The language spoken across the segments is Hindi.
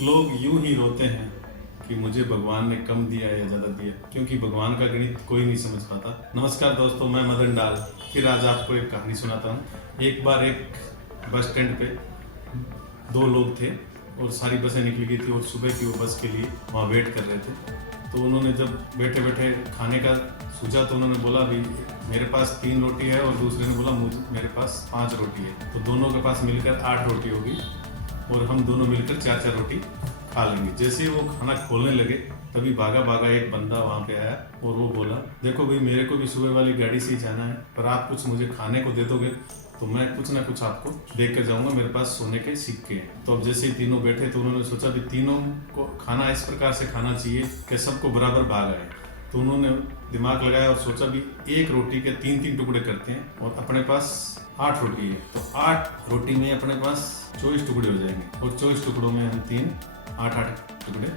लोग यूं ही रोते हैं कि मुझे भगवान ने कम दिया या ज़्यादा दिया, क्योंकि भगवान का गणित कोई नहीं समझ पाता। नमस्कार दोस्तों, मैं मदन डाल फिर आज आपको एक कहानी सुनाता हूँ। एक बार एक बस स्टैंड पे दो लोग थे और सारी बसें निकल गई थी और सुबह की वो बस के लिए वहाँ वेट कर रहे थे। तो उन्होंने जब बैठे बैठे खाने का सोचा तो उन्होंने बोला भी मेरे पास 3 रोटी है और दूसरे ने बोला मेरे पास 5 रोटी है। तो दोनों के पास मिलकर 8 रोटी होगी और हम दोनों मिलकर 4-4 रोटी खा लेंगे। जैसे ही वो खाना खोलने लगे तभी भागा भागा एक बंदा वहाँ पे आया और वो बोला, देखो भाई मेरे को भी सुबह वाली गाड़ी से ही जाना है, पर आप कुछ मुझे खाने को दे दोगे तो मैं कुछ ना कुछ आपको देख कर जाऊंगा, मेरे पास सोने के सिक्के हैं। तो अब जैसे ही तीनों बैठे तो उन्होंने सोचा भी तीनों को खाना इस प्रकार से खाना चाहिए कि सबको बराबर भाग आए। तो उन्होंने दिमाग लगाया और सोचा भी एक रोटी के 3-3 टुकड़े करते हैं और अपने पास 8 रोटी है तो 8 रोटी में अपने पास 24 टुकड़े हो जाएंगे और 24 टुकड़ों में हम 8-8 टुकड़े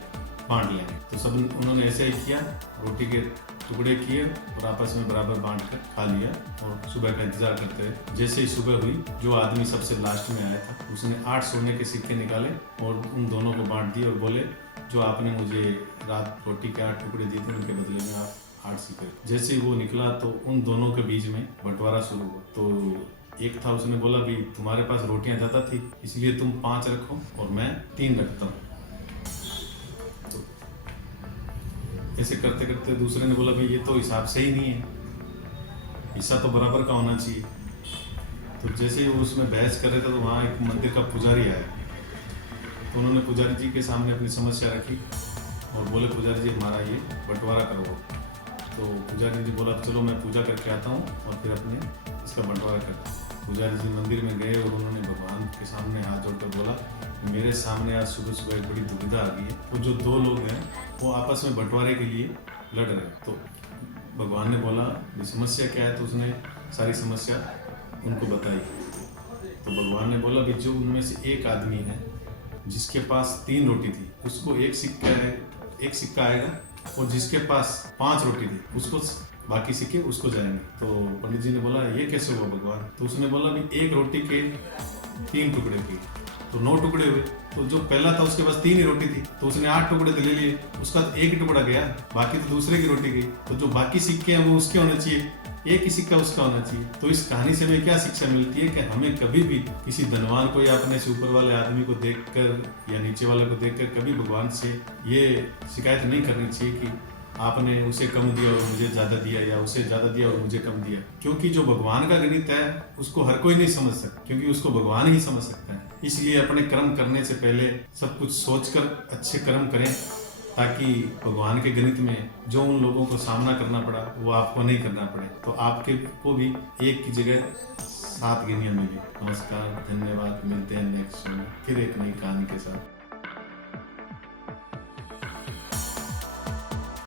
बांट लेंगे। तो सब उन्होंने ऐसे ही किया, रोटी के टुकड़े किए और आपस में बराबर बांट कर खा लिया और सुबह का इंतजार करते रहे। जैसे ही सुबह हुई, जो आदमी सबसे लास्ट में आया था उसने 8 सोने के सिक्के निकाले और उन दोनों को बांट दिए और बोले, जो आपने मुझे रात रोटी के 8 टुकड़े दिए थे उनके बदले में आप 8 सिक्के। जैसे ही वो निकला तो उन दोनों के बीच में बंटवारा शुरू हुआ। तो एक था, उसने बोला भी तुम्हारे पास रोटियां ज़्यादा थी इसलिए तुम 5 रखो और मैं 3 रखता हूँ। ऐसे करते करते दूसरे ने बोला भाई ये तो हिसाब सही नहीं है, हिस्सा तो बराबर का होना चाहिए। तो जैसे ही वो उसमें बहस कर रहे थे तो वहाँ एक मंदिर का पुजारी आया। तो उन्होंने पुजारी जी के सामने अपनी समस्या रखी और बोले, पुजारी जी हमारा ये बंटवारा करो। तो पुजारी जी बोला, चलो मैं पूजा करके आता हूँ और फिर अपने इसका बंटवारा करता हूँ। पुजारी जी मंदिर में गए और उन्होंने भगवान के सामने हाथ जोड़कर बोला, मेरे सामने आज सुबह सुबह एक बड़ी दुविधा आ गई है। वो जो 2 लोग हैं वो आपस में बंटवारे के लिए लड़ रहे हैं। तो भगवान ने बोला समस्या क्या है, तो उसने सारी समस्या उनको बताई। तो भगवान ने बोला भी जो उनमें से एक आदमी है जिसके पास 3 रोटी थी उसको एक सिक्का आएगा और जिसके पास 5 रोटी थी उसको बाकी सिक्के उसको जाएंगे। तो पंडित जी ने बोला ये कैसे हुआ भगवान? तो उसने बोला भी एक रोटी के 3 टुकड़े किए तो 9 टुकड़े हुए। तो जो पहला था उसके पास 3 ही रोटी थी तो उसने 8 टुकड़े तो ले लिए, उसका तो 1 टुकड़ा गया, बाकी तो दूसरे की रोटी गई। तो जो बाकी सिक्के हैं वो उसके होने चाहिए, एक ही सिक्का उसका होना चाहिए। तो इस कहानी से हमें क्या शिक्षा मिलती है कि हमें कभी भी किसी धनवान को या अपने से ऊपर वाले आदमी को देखकर या नीचे वाले को देखकर कभी भगवान से ये शिकायत नहीं करनी चाहिए कि आपने उसे कम दिया और मुझे ज़्यादा दिया या उसे ज़्यादा दिया और मुझे कम दिया। क्योंकि जो भगवान का गणित है उसको हर कोई नहीं समझ सकता, क्योंकि उसको भगवान ही समझ सकता है। इसलिए अपने कर्म करने से पहले सब कुछ सोचकर अच्छे कर्म करें ताकि भगवान के गणित में जो उन लोगों को सामना करना पड़ा वो आपको नहीं करना पड़े, तो आपके को भी 1 की जगह 7 गिनियाँ मिली। नमस्कार, धन्यवाद, मिलते हैं नेक्स्ट में फिर एक नई कहानी के साथ।